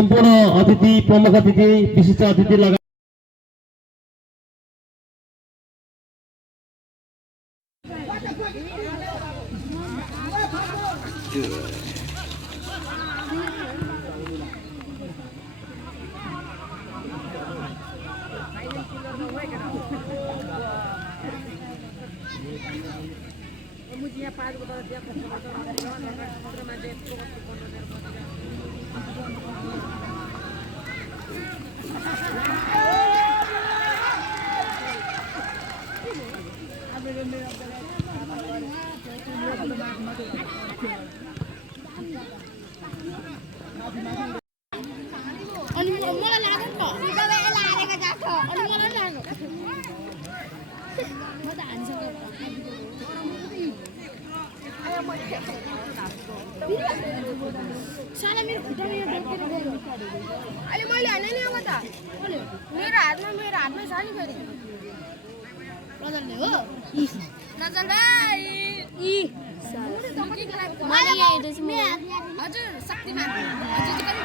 सम्पूर्ण अतिथि, प्रमुख अतिथि, विशिष्ट अतिथि लगायत साला मेरो खुट्टामा यो डक्टर अहिले मैले हाल्न नि आएको त मेरो हातमा छ नि फेरि नजल्ने हो नजल भाइ इ मैले यहाँ हेर्दै छु हजुर शक्तिमान हजुर चाहिँ कति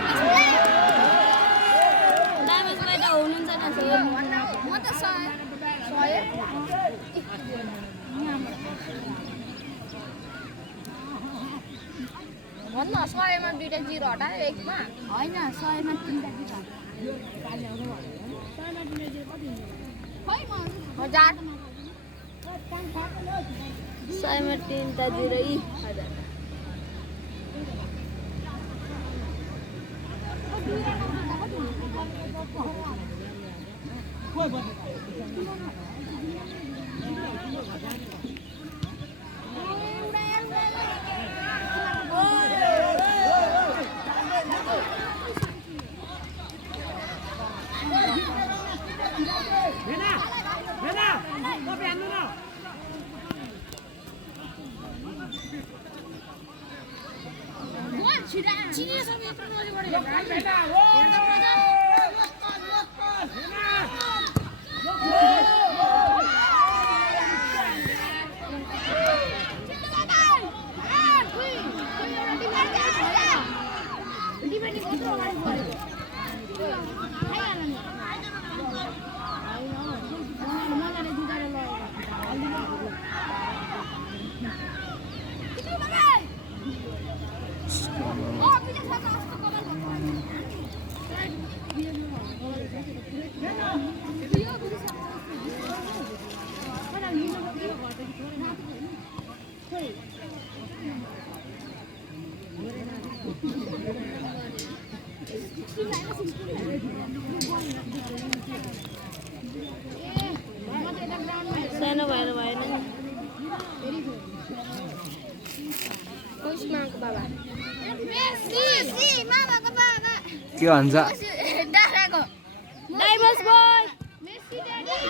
डाइमस भाइ त हुनुहुन्छ न म त 100 भन्न 100 मा दुईटा जिरो हटायो एकमा हैन 100 मा तीनटा जिरो हटायो 100 मा दुईटा जिरो कति हुन्छ खै 1000 100 मा तीनटा जिरो इ 1000 सानो भएर भएन उस्मानको बाबा मेसी मामाको बाबा के भन्छ डाराको डाइभर्स बोय मेसी ड्याडी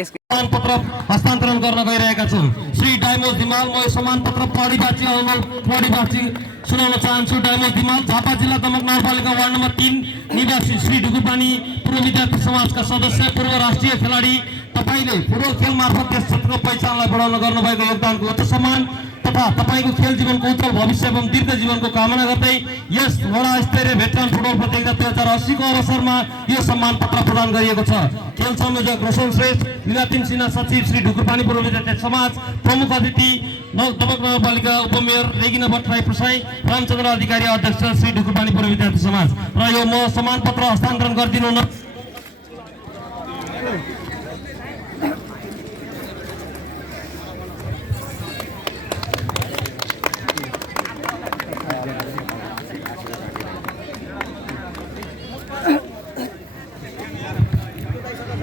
यसको पत्र हस्तान्तरण गर्न गइरहेका छौँ। श्री डाइमोस दिमाल म सम्मान पत्र पढिबाची अमल पढिबाची सुनाउन चाहन्छु। डाइमोस दिमाल झापा जिल्ला दमक नगरपालिका वार्ड नम्बर 3 निवासी श्री ढुकुपानी पूर्व विद्यार्थी समाजका सदस्य, पूर्व राष्ट्रिय खेलाडी। तपाईले फुटबल खेल मार्फत यस क्षेत्रको पहिचानलाई बढाउन गर्नुभएको योगदानको उच्च सम्मान तथा तपाईको खेल जीवनको उज्जवल भविष्य एवं दीर्घ जीवनको कामना गर्दै यस वडा स्तरीय भेटरान फुटबल प्रतियोगिता 2080 को अवसरमा यो सम्मान पत्र प्रदान गरिएको छ। खेल संयोजक रोशन श्रेष्ठ, लीलातिम सिन्हा सचिव श्री ढुकुपानी पूर्व विद्यार्थी समाज, प्रमुख अतिथि दमक नगरपालिका उपमेयर रेगिना भट्टराई प्रसाई, रामचन्द्र अधिकारी अध्यक्ष श्री ढुकुपानी पूर्व विद्यार्थी समाज। र यो म सम्मान पत्र हस्तान्तरण गरिदिनु न।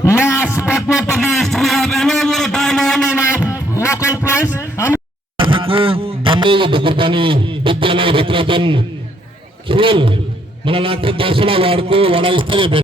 Last but not the least, we have another diamond in our local place. ढुकुपानी विद्यालय भित्रजन खेल मलाई लाग्छ 10 वटा वार्डको वडा स्तरीय